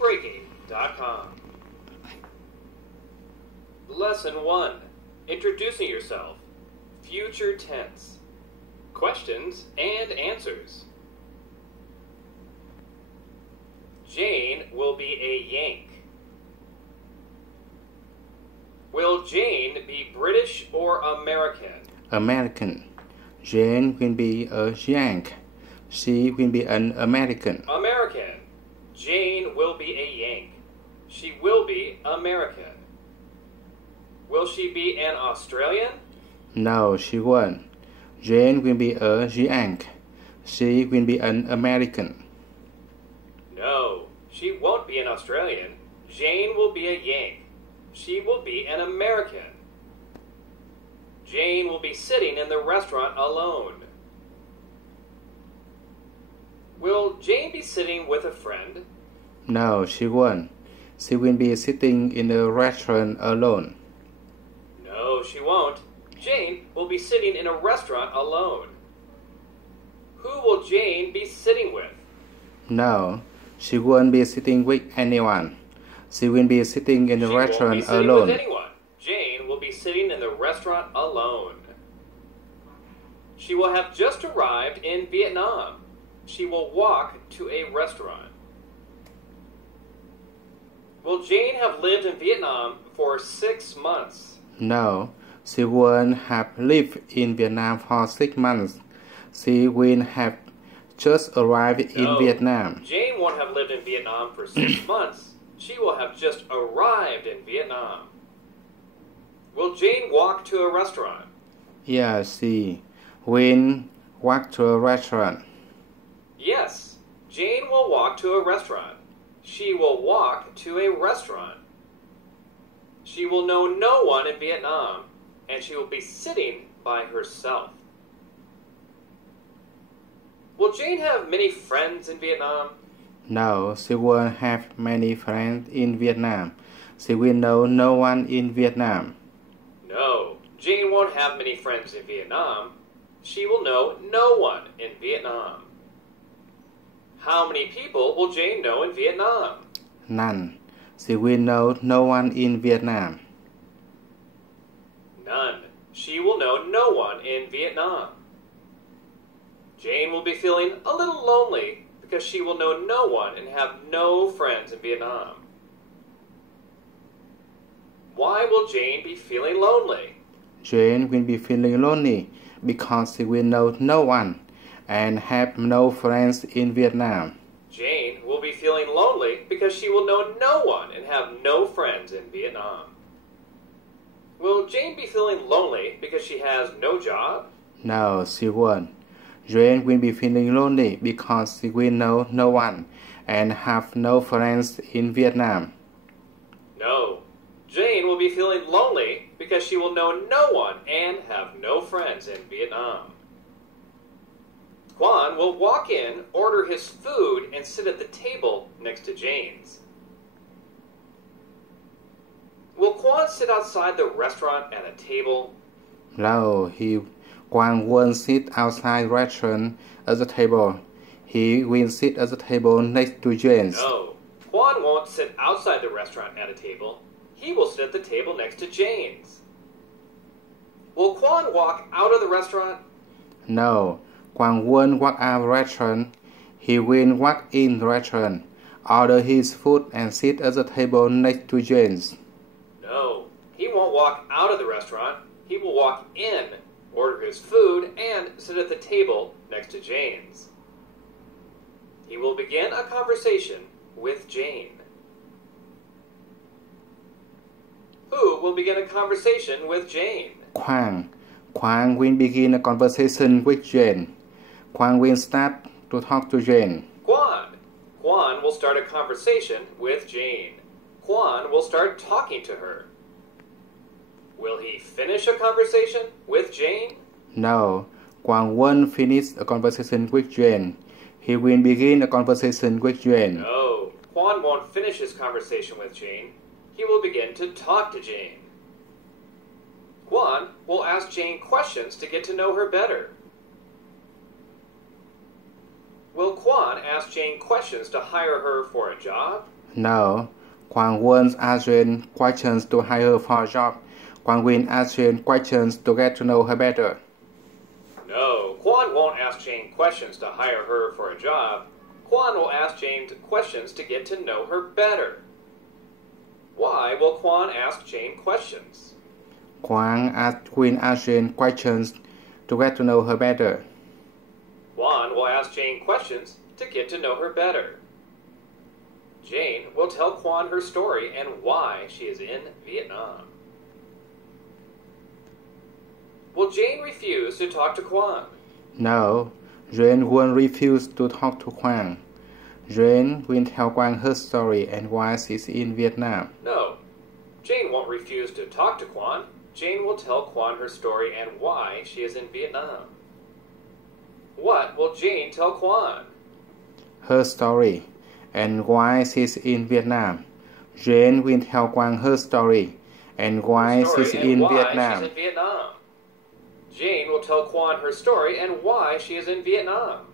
IceBreaking.com. Lesson 1. Introducing yourself. Future tense. Questions and answers. Jane will be a Yank. Will Jane be British or American? American. Jane will be a Yank. She will be an American. American. Jane will be a Yank. She will be American. Will she be an Australian? No, she won't. Jane will be a Yank. She will be an American. No, she won't be an Australian. Jane will be a Yank. She will be an American. Jane will be sitting in the restaurant alone. Will Jane be sitting with a friend? No, she won't. She will be sitting in the restaurant alone. No, she won't. Jane will be sitting in a restaurant alone. Who will Jane be sitting with? No, she won't be sitting with anyone. She will be sitting in the restaurant alone. alone. With anyone. Jane will be sitting in the restaurant alone. She will have just arrived in Vietnam. She will walk to a restaurant. Will Jane have lived in Vietnam for 6 months? No, she won't have lived in Vietnam for 6 months. She will have just arrived in Vietnam. Jane won't have lived in Vietnam for 6 months. She will have just arrived in Vietnam. Will Jane walk to a restaurant? Yes, she will walk to a restaurant. Yes, Jane will walk to a restaurant. She will walk to a restaurant. She will know no one in Vietnam, and she will be sitting by herself. Will Jane have many friends in Vietnam? No, she won't have many friends in Vietnam. She will know no one in Vietnam. No, Jane won't have many friends in Vietnam. She will know no one in Vietnam. How many people will Jane know in Vietnam? None. She will know no one in Vietnam. None. She will know no one in Vietnam. Jane will be feeling a little lonely because she will know no one and have no friends in Vietnam. Why will Jane be feeling lonely? Jane will be feeling lonely because she will know no one and have no friends in Vietnam. Jane will be feeling lonely because she will know no one and have no friends in Vietnam. Will Jane be feeling lonely because she has no job? No, she won't. Jane will be feeling lonely because she will know no one and have no friends in Vietnam. No, Jane will be feeling lonely because she will know no one and have no friends in Vietnam. Quan will walk in, order his food, and sit at the table next to Jane's. Will Quan sit outside the restaurant at a table? No, Quan won't sit outside the restaurant at the table. He will sit at the table next to Jane's. No, Quan won't sit outside the restaurant at a table. He will sit at the table next to Jane's. Will Quan walk out of the restaurant? No, Quan won't walk out of the restaurant. He will walk in the restaurant, order his food, and sit at the table next to Jane's. No, he won't walk out of the restaurant. He will walk in, order his food, and sit at the table next to Jane's. He will begin a conversation with Jane. Who will begin a conversation with Jane? Quan will begin a conversation with Jane. Quan will start to talk to Jane. Quan will start a conversation with Jane. Quan will start talking to her. Will he finish a conversation with Jane? No, Quan won't finish a conversation with Jane. He will begin a conversation with Jane. No, Quan won't finish his conversation with Jane. He will begin to talk to Jane. Quan will ask Jane questions to get to know her better. Will Quan ask Jane questions to hire her for a job? No. Quang won't ask Jane questions to hire her for a job. Quang will ask Jane questions to get to know her better. No, Quan won't ask Jane questions to hire her for a job. Quan will ask Jane questions to get to know her better. Why will Quan ask Jane questions? Quang will ask Jane questions to get to know her better. Quan will ask Jane questions to get to know her better. Jane will tell Quan her story and why she is in Vietnam. Will Jane refuse to talk to Quan? No, Jane won't refuse to talk to Quang. Jane will tell Quang her story and why she's in Vietnam. No, Jane won't refuse to talk to Quan. Jane will tell Quan her story and why she is in Vietnam. What will Jane tell Quan? Her story and why she's in Vietnam. Jane will tell Quang her story and why she's in Vietnam. Jane will tell Quan her story and why she is in Vietnam.